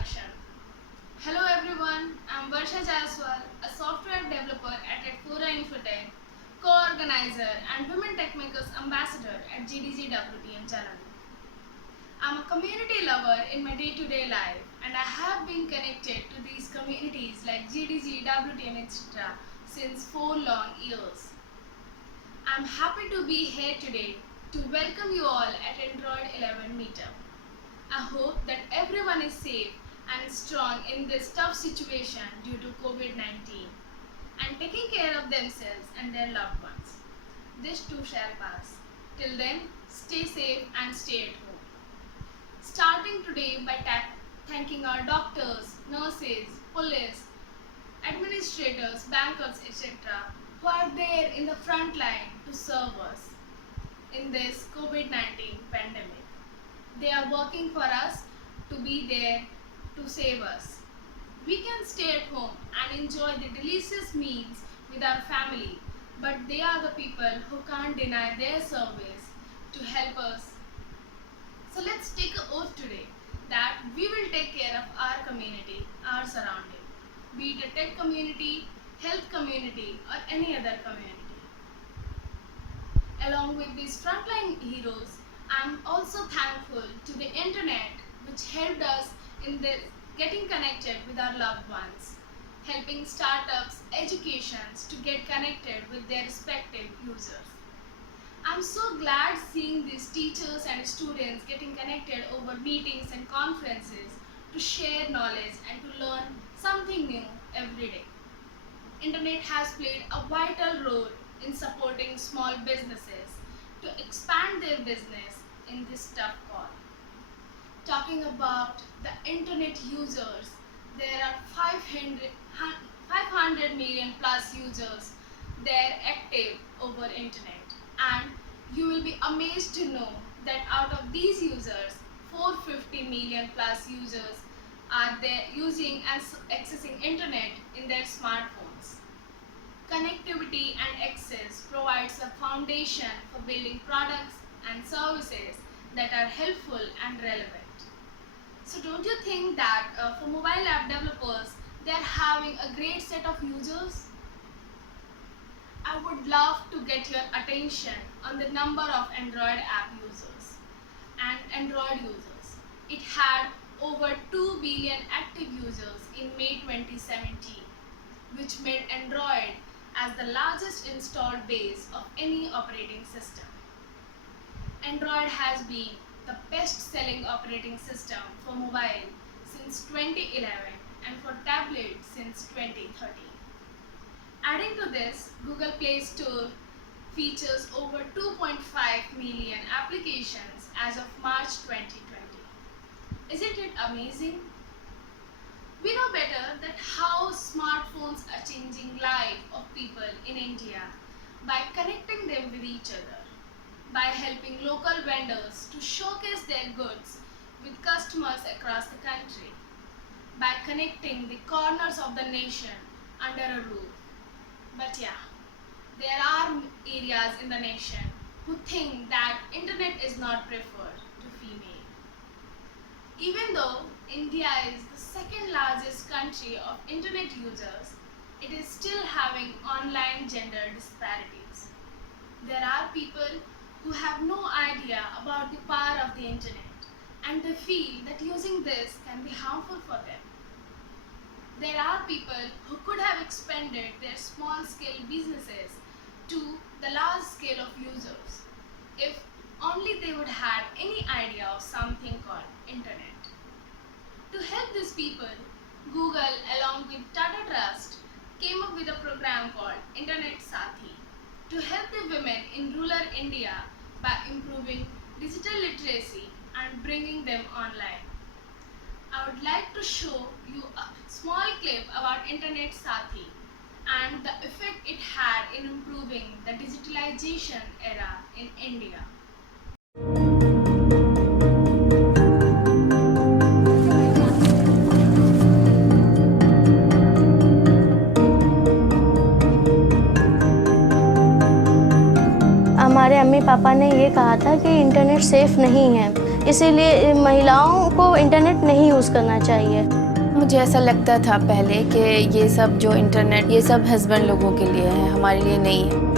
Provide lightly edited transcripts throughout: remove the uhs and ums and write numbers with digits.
introduction. Hello everyone, I'm Varsha Jaiswal, a software developer at Edfora Infotech, co-organizer and Women Techmakers Ambassador at GDG WTM Jalani. I'm a community lover in my day-to-day life and I have been connected to these communities like GDG, WTM, etc. since 4 long years. I'm happy to be here today to welcome you all at Android 11 Meetup. I hope that everyone is safe and strong in this tough situation due to COVID-19 and taking care of themselves and their loved ones. This too shall pass. Till then, stay safe and stay at home. Starting today by thanking our doctors, nurses, police, administrators, bankers, etc. who are there in the front line to serve us in this COVID-19 pandemic. They are working for us to be there to save us. We can stay at home and enjoy the delicious meals with our family, but they are the people who can't deny their service to help us. So let's take an oath today that we will take care of our community, our surrounding, be it a tech community, health community, or any other community. Along with these frontline heroes, I'm also thankful to the internet which helped us in this getting connected with our loved ones, helping startups, educations to get connected with their respective users. I'm so glad seeing these teachers and students getting connected over meetings and conferences to share knowledge and to learn something new every day. Internet has played a vital role in supporting small businesses to expand their business in this tough call. Talking about the internet users, there are 500 million plus users there active over internet, and you will be amazed to know that out of these users, 450 million plus users are there using and accessing internet in their smartphones. Connectivity and access provides a foundation for building products and services that are helpful and relevant. So don't you think that for mobile app developers, they are having a great set of users? I would love to get your attention on the number of Android app users and Android users. It had over 2 billion active users in May 2017, which made Android as the largest installed base of any operating system. Android has been the best-selling operating system for mobile since 2011 and for tablet since 2013. Adding to this, Google Play Store features over 2.5 million applications as of March 2020. Isn't it amazing? We know better that how smartphones are changing life of people in India by connecting them with each other, by helping local vendors to showcase their goods with customers across the country, by connecting the corners of the nation under a roof. But yeah, there are areas in the nation who think that internet is not preferred to female. Even though India is the second largest country of internet users, it is still having online gender disparities. There are people who have no idea about the power of the internet and they feel that using this can be harmful for them. There are people who could have expanded their small-scale businesses to the large scale of users if only they would have any idea of something called internet. To help these people, Google along with Tata Trust came up with a program called Internet Sathi to help the women in rural India by improving digital literacy and bringing them online. I would like to show you a small clip about Internet Sathi and the effect it had in improving the digitalization era in India. हमारे अम्मी पापा ने ये कहा था कि internet safe नहीं है, इसीलिए महिलाओं को इंटरनेट नहीं यूज़ करना चाहिए। मुझे ऐसा लगता था पहले कि ये सब जो इंटरनेट ये सब हस्बैंड लोगों के लिए है, हमारे लिए नहीं है।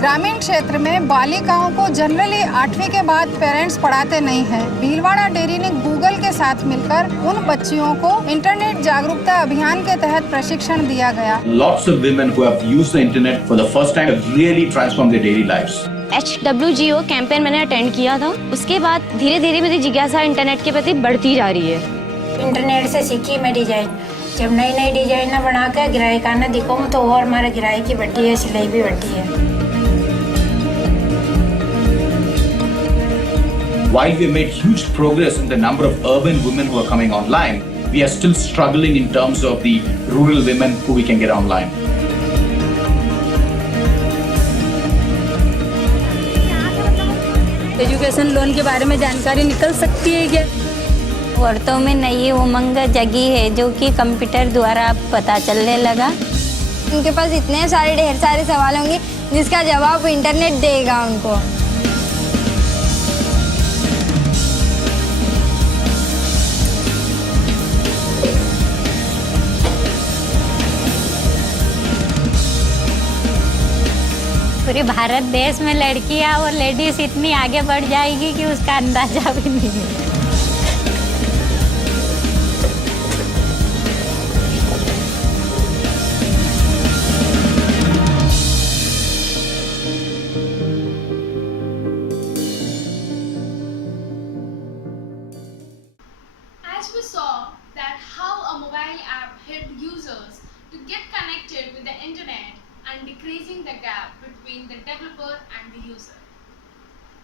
ग्रामीण क्षेत्र में बालिकाओं को जनरली 8वीं के बाद पेरेंट्स पढ़ाते नहीं हैं। भीलवाड़ा डेयरी ने गूगल के साथ मिलकर उन बच्चियों को इंटरनेट जागरूकता अभियान के तहत प्रशिक्षण दिया गया। Lots of women who have used the internet for the first time have really transformed their daily lives. HWGO campaign मैंने अटेंड किया था। उसके बाद धीरे धीरे मेरी जिज्ञासा इंटरनेट के प्रति बढ़ती जा रही है। इंटरनेट से सीखी मैं डिजाइन। जब नई नई डिजाइन बना कर ग्राहकाना दिखाऊं तो और हमारे ग्राहक की बढ़ती है, सिलाई भी बढ़ती है। While we made huge progress in the number of urban women who are coming online, we are still struggling in terms of the rural women who we can get online. Education loan के बारे में जानकारी निकल सकती है क्या? औरतों में नई उमंग जगी है जो कि कंप्यूटर द्वारा पता चलने लगा। उनके पास इतने सारे ढेर सारे सवाल होंगे जिसका जवाब इंटरनेट देगा उनको। पूरे भारत देश में लड़कियां और लेडीज इतनी आगे बढ़ जाएगी कि उसका अंदाजा भी नहीं है। As we saw that how a mobile app helped users to get connected with the internet and decreasing the gap between the developer and the user.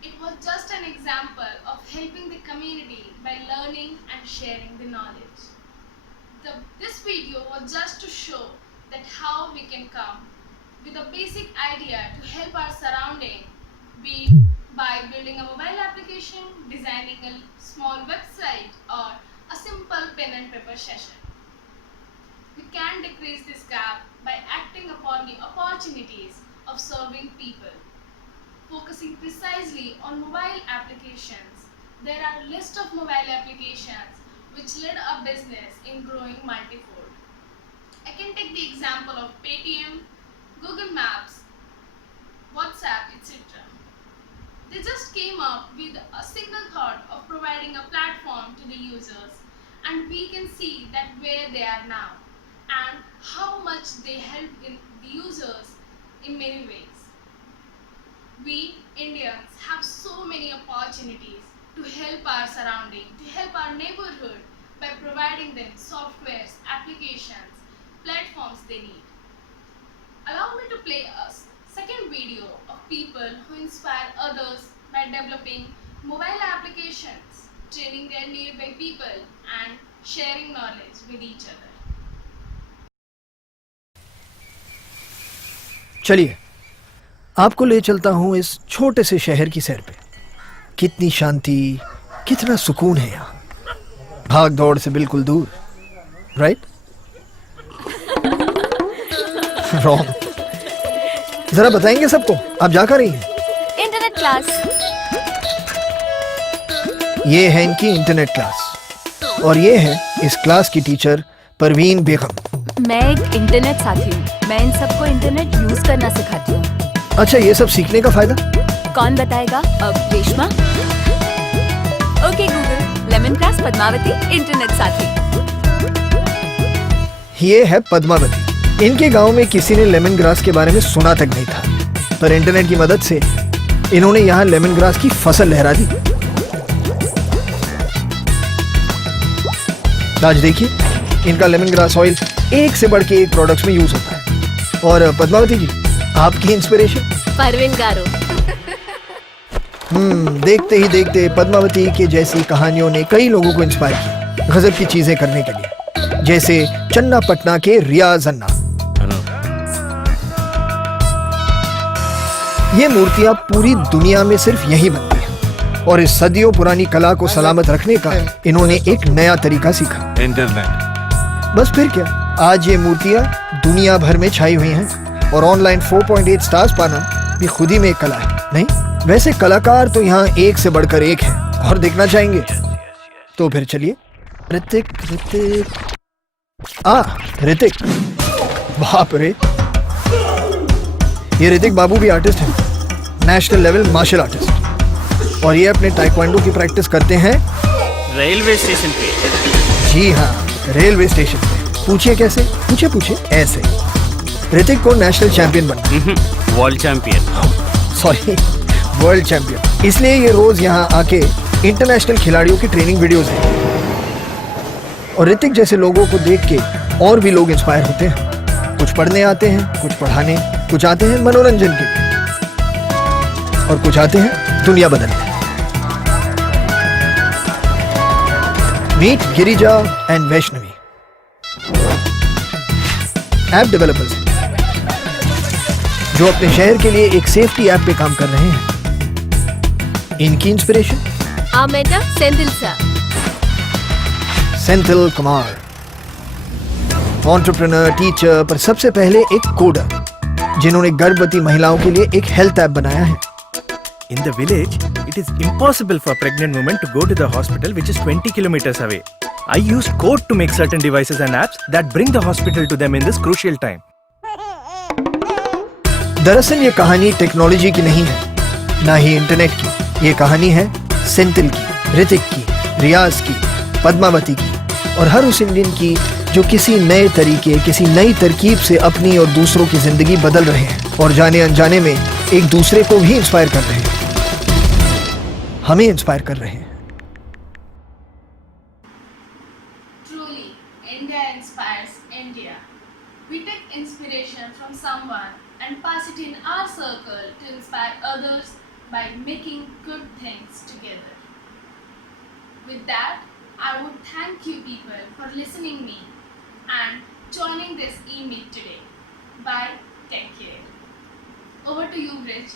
It was just an example of helping the community by learning and sharing the knowledge. This video was just to show that how we can come with a basic idea to help our surrounding, be it by building a mobile application, designing a small website, or a simple pen and paper session. We can decrease this gap by acting upon the opportunities of serving people. Focusing precisely on mobile applications, there are a list of mobile applications which led a business in growing multifold. I can take the example of Paytm, Google Maps, WhatsApp, etc. They just came up with a single thought of providing a platform to the users, and we can see that where they are now and how much they help in the users in many ways. We Indians have so many opportunities to help our surrounding, to help our neighborhood by providing them softwares, applications, platforms they need. Allow me to play a second video of people who inspire others by developing mobile applications, training their nearby people and sharing knowledge with each other. चलिए आपको ले चलता हूँ इस छोटे से शहर की सैर पे। कितनी शांति, कितना सुकून है यहाँ, भाग दौड़ से बिल्कुल दूर, राइट? रॉन्ग। जरा बताएंगे सबको आप जा कर रही हैं? Internet class. ये है इनकी इंटरनेट क्लास और ये है इस क्लास की टीचर परवीन बेगम। मैं एक इंटरनेट साथी हूँ। मैं इन सबको इंटरनेट यूज करना सिखाती हूँ। अच्छा, ये सब सीखने का फायदा कौन बताएगा? अब Reshma. Okay Google, lemon grass Padmavati internet साथी। ये है पद्मावती। इनके गांव में किसी ने लेमन ग्रास के बारे में सुना तक नहीं था, पर इंटरनेट की मदद से इन्होंने यहाँ लेमन ग्रास की फसल लहरा दी। आज देखिए, इनका लेमन ग्रास ऑयल एक से बढ़ के एक प्रोडक्ट्स में यूज होता है। और पद्मावती जी, आपकी इंस्पिरेशन? परवीन गारो। देखते ही देखते पद्मावती के जैसी कहानियों ने कई लोगों को इंस्पायर किया गजब की चीजें करने के लिए, जैसे चन्ना पटना के रियाज अन्ना। ये मूर्तियां पूरी दुनिया में सिर्फ यहीं बनती हैं। और इस सदियों पुरानी कला को सलामत रखने का इन्होंने एक नया तरीका सीखा, इंटरनेट। बस फिर क्या, आज ये मूर्तियां दुनिया भर में छाई हुई हैं और ऑनलाइन 4.8 स्टार्स पाना भी खुद ही में एक कला है। नहीं, वैसे कलाकार तो यहाँ एक से बढ़कर एक है, और देखना चाहेंगे तो फिर चलिए। ऋतिक बाप रे, ये ऋतिक बाबू भी आर्टिस्ट हैं, नेशनल लेवल मार्शल आर्टिस्ट, और ये अपने ताइक्वांडो की प्रैक्टिस करते हैं रेलवे स्टेशन पे। जी हाँ, रेलवे स्टेशन पे। पूछिए कैसे? पूछिए ऐसे। ऋतिक को नेशनल चैंपियन बनना, world champion, sorry world champion, इसलिए ये रोज यहाँ आके इंटरनेशनल खिलाड़ियों की ट्रेनिंग वीडियोस देखते हैं। और ऋतिक जैसे लोगों को देख के और भी लोग इंस्पायर होते हैं। कुछ पढ़ने आते हैं, कुछ पढ़ाने, कुछ आते हैं मनोरंजन के लिए, और कुछ आते हैं दुनिया बदलने। Meet Girija and Vaishnavi, app developers जो अपने शहर के लिए एक सेफ्टी ऐप पे काम कर रहे हैं। इनकी inspiration Senthil Kumar, entrepreneur, teacher, पर सबसे पहले एक कोडर जिन्होंने गर्भवती महिलाओं के लिए एक हेल्थ ऐप बनाया है। In the village, it is impossible for pregnant women to go to the hospital, which is 20 kilometers away. I use code to make certain devices and apps that bring the hospital to them in this crucial time. दरअसल ये कहानी technology की नहीं है, ना ही internet की। ये कहानी है सेंथिल की, ऋतिक की, रियाज की, पद्मावती की, और हर उस इंडियन की जो किसी नए तरीके, किसी नई तरकीब से अपनी और दूसरों की जिंदगी बदल रहे हैं, और जाने अनजाने में एक दूसरे को भी इंस्पायर कर रहे हैं, हमें इंस्पायर कर रहे हैं। Truly, India inspires India. We take inspiration from someone and pass it in our circle to inspire others by making good things together. With that, I would thank you people for listening me and joining this e-meet today. Bye, take care. Over to you, Bridge.